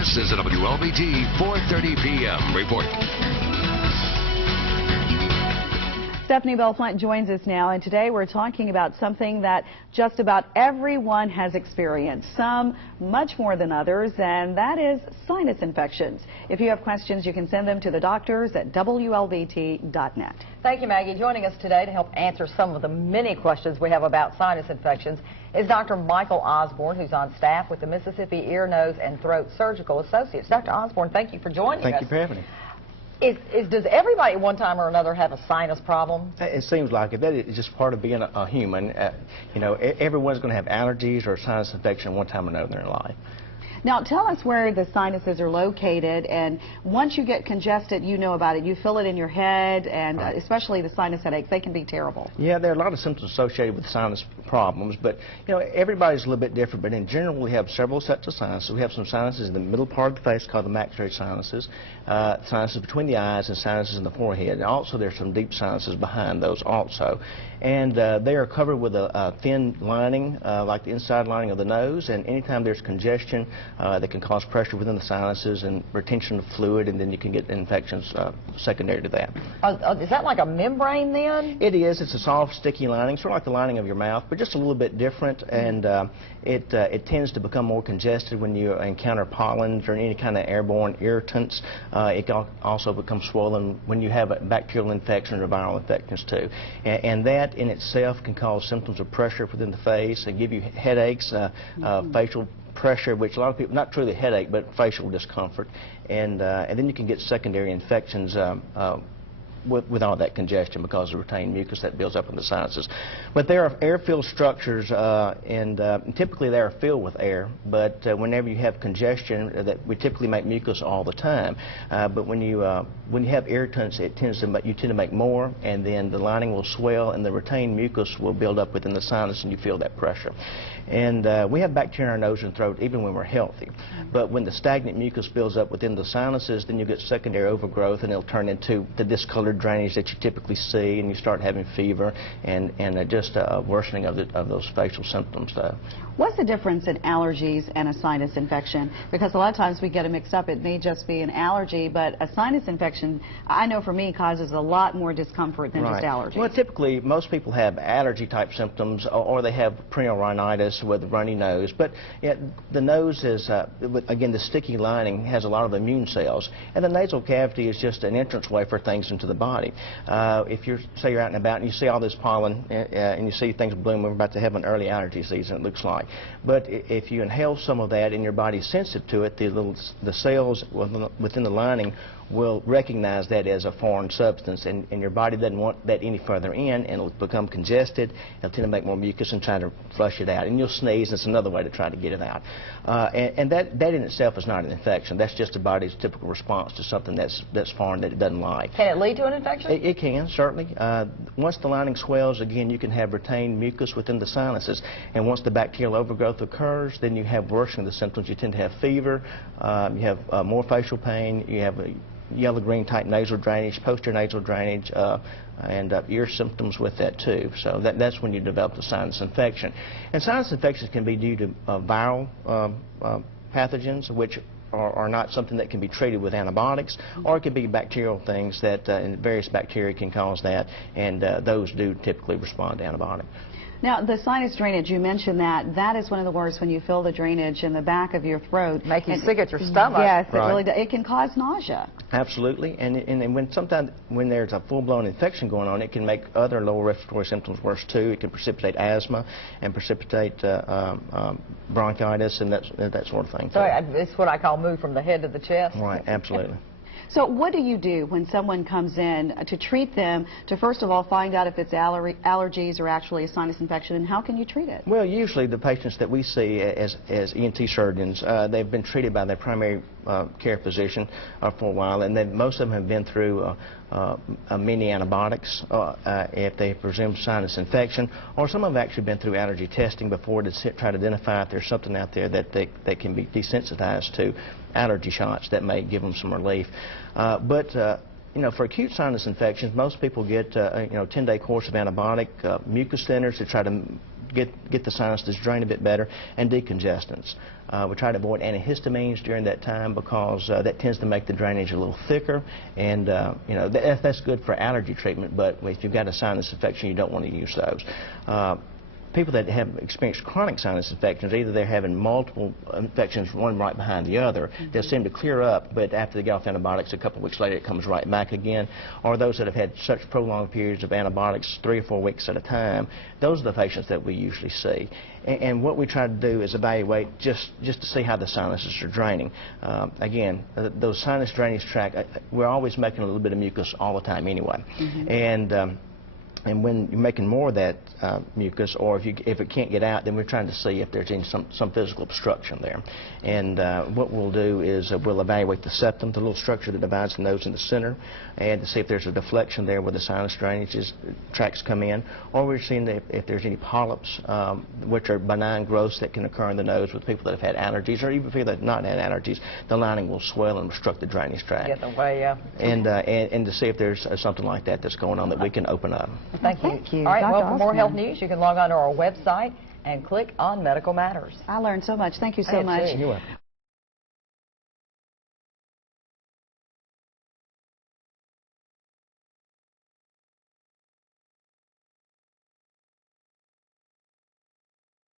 This is a WLBT 4:30 p.m. report. Stephanie Belfont joins us now, and today we're talking about something that just about everyone has experienced, some much more than others, and that is sinus infections. If you have questions, you can send them to the doctors at WLBT.net. Thank you, Maggie. Joining us today to help answer some of the many questions we have about sinus infections is Dr. Michael Osborne, who's on staff with the Mississippi Ear, Nose, and Throat Surgical Associates. Dr. Osborne, thank you for joining us. Thank you for having me. Does everybody at one time or another have a sinus problem? It seems like it. That is just part of being a human. You know, everyone's going to have allergies or sinus infection one time or another in their life. Now, tell us where the sinuses are located, and once you get congested, you know about it. You feel it in your head, and Right. Especially the sinus headaches, they can be terrible. Yeah, there are a lot of symptoms associated with sinus problems, but, you know, everybody's a little bit different, but in general, we have several sets of sinuses. We have some sinuses in the middle part of the face called the maxillary sinuses, sinuses between the eyes, and sinuses in the forehead. And also, there's some deep sinuses behind those also. And they are covered with a thin lining, like the inside lining of the nose, and anytime there's congestion, that can cause pressure within the sinuses and retention of fluid, and then you can get infections secondary to that. Is that like a membrane then? It is. It's a soft, sticky lining, sort of like the lining of your mouth, but just a little bit different, and it tends to become more congested when you encounter pollens or any kind of airborne irritants. It can also become swollen when you have bacterial infections or viral infections too. And that in itself can cause symptoms of pressure within the face and give you headaches, facial pressure, which a lot of people, not truly headache, but facial discomfort, and then you can get secondary infections with all that congestion because of retained mucus that builds up in the sinuses. But there are air-filled structures, and typically they are filled with air, but whenever you have congestion, that we typically make mucus all the time. But when you have irritants, you tend to make more, and then the lining will swell, and the retained mucus will build up within the sinus, and you feel that pressure. And we have bacteria in our nose and throat even when we're healthy. But when the stagnant mucus builds up within the sinuses, then you get secondary overgrowth, and it'll turn into the discolored drainage that you typically see, and you start having fever and just a worsening of those facial symptoms. What's the difference in allergies and a sinus infection? Because a lot of times we get it mixed up. It may just be an allergy, but a sinus infection, I know for me, causes a lot more discomfort than just allergies. Well, typically, most people have allergy-type symptoms, or they have perennial rhinitis with a runny nose. But yeah, the nose is, again, the sticky lining has a lot of immune cells, and the nasal cavity is just an entranceway for things into the body. If say you're out and about and you see all this pollen and you see things bloom, we're about to have an early allergy season, it looks like. But if you inhale some of that and your body's sensitive to it, the cells within the lining will recognize that as a foreign substance, and your body doesn't want that any further in, and it'll become congested. It'll tend to make more mucus and try to flush it out. And you'll sneeze, and it's another way to try to get it out. And that in itself is not an infection. That's just the body's typical response to something that's foreign that it doesn't like. Can it lead to an infection? It can, certainly. Once the lining swells, again, you can have retained mucus within the sinuses. And once the bacterial overgrowth occurs, then you have worsening of the symptoms. You tend to have fever, you have more facial pain, you have a yellow-green type nasal drainage, posterior nasal drainage, and ear symptoms with that too. So that's when you develop the sinus infection. And sinus infections can be due to viral pathogens, which are not something that can be treated with antibiotics, or it could be bacterial things that various bacteria can cause that, and those do typically respond to antibiotics. Now, the sinus drainage, you mentioned that is one of the worst when you feel the drainage in the back of your throat. Make you sick at your stomach. Yes, it really does. It can cause nausea. Absolutely, and sometimes when there's a full-blown infection going on, it can make other lower respiratory symptoms worse too. It can precipitate asthma and precipitate bronchitis and that sort of thing. So it's what I call move from the head to the chest. Right, absolutely. So what do you do when someone comes in to treat them, to first of all find out if it's allergies or actually a sinus infection, and how can you treat it? Well, usually the patients that we see as ENT surgeons, they've been treated by their primary care physician for a while, and then most of them have been through many antibiotics if they presume sinus infection, or some have actually been through allergy testing before to try to identify if there's something out there that they can be desensitized to allergy shots that may give them some relief. You know, for acute sinus infections, most people get 10-day course of antibiotic mucus thinners to try to get the sinus to drain a bit better, and decongestants. We try to avoid antihistamines during that time because that tends to make the drainage a little thicker, and you know, that's good for allergy treatment, but if you've got a sinus infection, you don't want to use those. People that have experienced chronic sinus infections, either they're having multiple infections, one right behind the other, they'll seem to clear up, but after they get off antibiotics, a couple of weeks later it comes right back again. Or those that have had such prolonged periods of antibiotics, 3 or 4 weeks at a time, those are the patients that we usually see. And what we try to do is evaluate just to see how the sinuses are draining. Again, those sinus drainage tract, we're always making a little bit of mucus all the time anyway. And when you're making more of that mucus, or if it can't get out, then we're trying to see if there's any some physical obstruction there. And what we'll do is we'll evaluate the septum, the little structure that divides the nose in the center, and to see if there's a deflection there where the sinus drainage tracts come in, or we're seeing if there's any polyps, which are benign growths that can occur in the nose with people that have had allergies, or even people that have not had allergies. The lining will swell and obstruct the drainage tract. Get in the way, yeah. And to see if there's something like that that's going on that we can open up. Thank you. Thank you. All right, Dr. well, for more Osborn. health news, you can log on to our website and click on Medical Matters. I learned so much. Thank you so I did much. too. You're welcome.